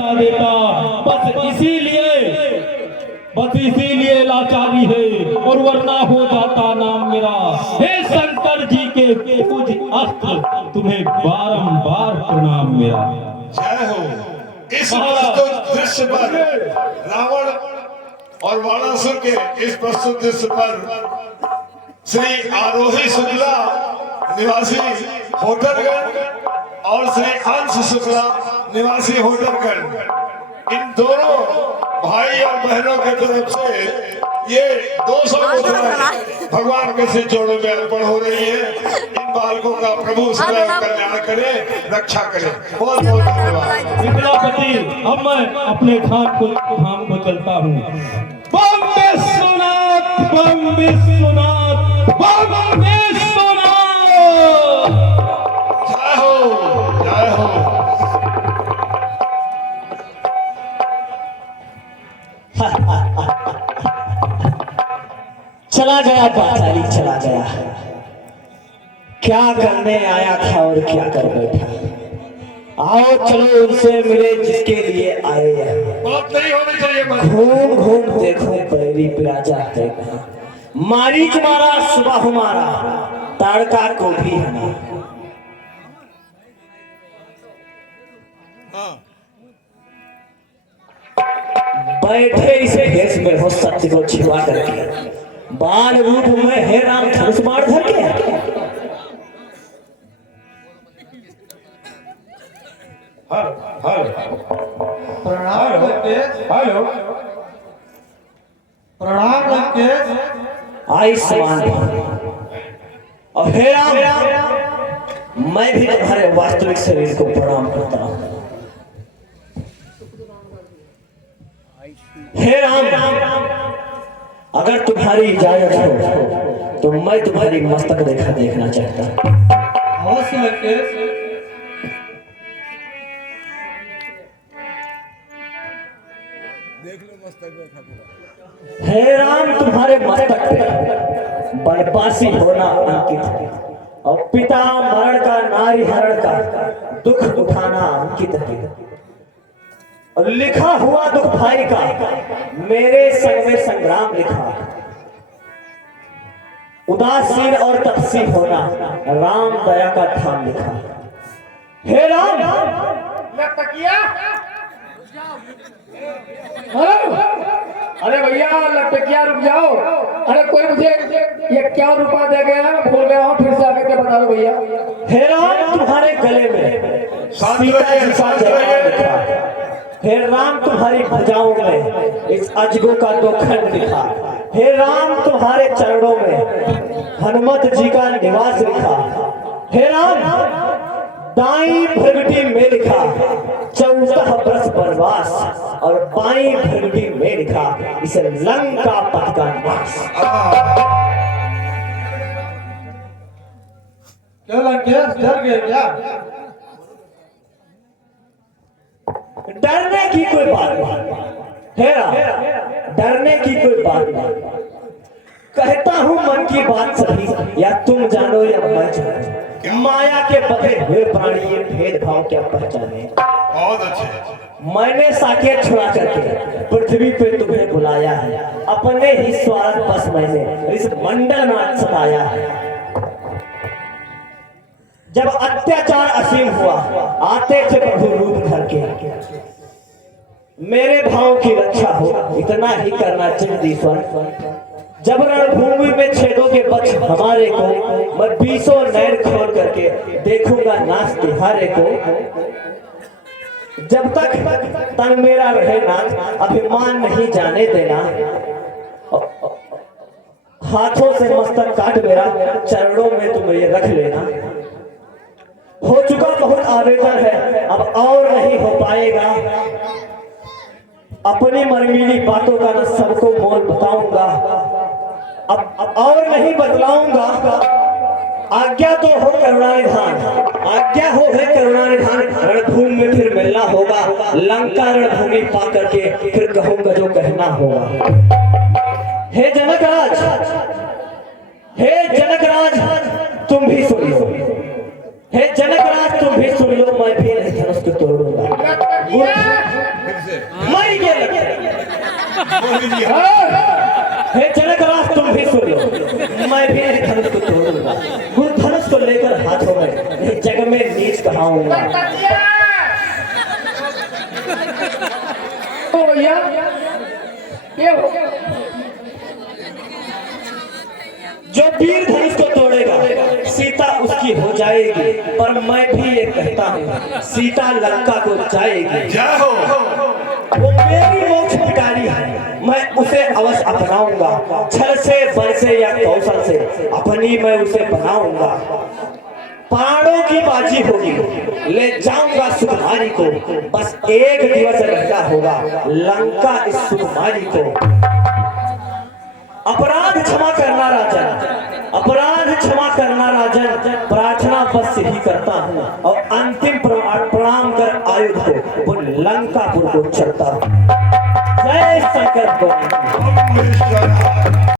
मिटा देता। बस इसीलिए लाचारी है, और वरना हो जाता नाम मेरा। हे शंकर जी के पूज अस्त्र, तुम्हें बारंबार प्रणाम मेरा। जय हो। इस प्रस्तुत दृश्य पर रावण और वाणासुर के इस प्रस्तुत दृश्य पर श्री आरोही शुक्ला निवासी होटलगंज और श्री अंश शुक्ला निवासी होटलगंज, इन दोनों भाई और बहनों की तरफ से ये 200 मुद्राएं भगवान के से जोड़ों में अर्पण हो रही है। इन बालकों का प्रभु सदैव कल्याण करे, रक्षा करे। बहुत बहुत धन्यवाद। विद्यापति, अब मैं अपने धाम को चलता हूँ। बम विश्वनाथ, बम विश्वनाथ, बम विश्वनाथ। जय हो, जय हो। चला गया पांचाली, चला गया। क्या करने आया था और क्या कर बैठा। आओ चलो उनसे मिले जिसके लिए आए हैं। बात नहीं होनी चाहिए। घूम घूम देखो बैरी बिराजा है कहाँ। मारीच मारा सुबह मारा, ताड़का को भी हना। बैठे इस भेष में हो सत्य को छिपा करके, बाल रूप में हे राम धनुष बाण धर के। प्रणाम हेलो, प्रणाम लंकेश। आई समान और हे राम, मैं भी तुम्हारे वास्तविक शरीर को प्रणाम करता हूँ। हे राम, अगर तुम्हारी इजाजत हो तो मैं तुम्हारी मस्तक देखना चाहता हूँ। अवश्य लंकेश। देख लो मस्तक। हे राम, तुम्हारे मस्तक पे बनवासी होना अंकित है, और पिता मरण का, नारी हरण का दुख उठाना अंकित है। और लिखा हुआ दुख भाई का, मेरे संग में संग्राम लिखा। उदासीन और तपसी होना राम दया का ठाम लिखा। हे राम, अरे भैया लटकिया रुक जाओ। अरे कोई मुझे ये क्या रुपया दे गया है, मैं भूल गया हूँ, फिर से आके के बता दो भैया। हे राम, तुम्हारे गले में सीता जी का जवाब लिखा। हे राम, तुम्हारी भुजाओं में इस अजगो का दो खंड लिखा। हे राम, तुम्हारे चरणों में हनुमत जी का निवास लिखा। हे राम, दाई भृगुटी में लिखा 14 वर्ष वनवास, और बाई भृगुटी में लिखा इस लंका पथ का निवास। क्या लंकेश, डर गए क्या? डरने की कोई बात नहीं। हे राम, डरने की कोई बात नहीं। कहता हूँ मन की बात सही, या तुम जानो या मैं जानो। माया के बधे हुए प्राणी ये भेदभाव क्या पहचाने। बहुत अच्छे। मैंने साकेत छुड़ा करके पृथ्वी पे तुम्हें बुलाया है। अपने ही स्वार्थ बस मैंने इस मंडल में सताया है। जब अत्याचार असीम हुआ, आते थे प्रभु रूप धर के। मेरे भाव की रक्षा हो, इतना ही करना चाहिए ईश्वर। जब रणभूमि में छेदों के पक्ष हमारे को, मैं 20 नैन खोल करके देखूंगा नाच तिहारे को। जब तक तन मेरा रहे ना, अभिमान नहीं जाने देना। हाथों से मस्तक काट मेरा, चरणों में तुम ये रख लेना। हो चुका बहुत आवेदन है, अब और नहीं हो पाएगा। अपनी मरमीली बातों का तो सबको मोल बताऊंगा। अब और नहीं बतलाऊंगा। आज्ञा तो हो करुणानिधान, आज्ञा हो है करुणानिधान। रणभूमि में फिर मिलना होगा, लंका रणभूमि पा करके फिर कहूंगा जो कहना होगा। हे जनकराज, हे जनकराज, तुम भी सुन लो। हे जनकराज, तुम भी सुन लो, मैं भी नहीं धनुष को तोड़ूंगा। फिर से मर गए। मोहित जी हे जनकराज तुम भी सुन लो, मैं भी इस धनुष को तोड़ूंगा, गुरु धनुष को लेकर हाथों में इस जग में नीच कहाऊंगा। ओ भैया ये हो गया। जो वीर धनुष को तोड़ेगा सीता उसकी हो जाएगी, पर मैं भी ये कहता हूँ सीता लंका को जाएगी। जय हो। वो मेरी मोक्ष पिटारी है, मैं उसे अवश्य अपनाऊंगा, छल से बल से या कौशल से अपनी मैं उसे बनाऊंगा। प्राणों की बाजी होगी, ले जाऊंगा सुकुमारी को, बस एक दिवस रहना होगा लंका इस सुकुमारी को। अपराध क्षमा करना राजन, अपराध क्षमा करना राजन, प्रार्थना बस ही करता हूँ और अंतिम प्रणाम कर आयुध को वो लंकापुर को चलता हूँ। जय शंकर भगवान। ओम महेश्वराय।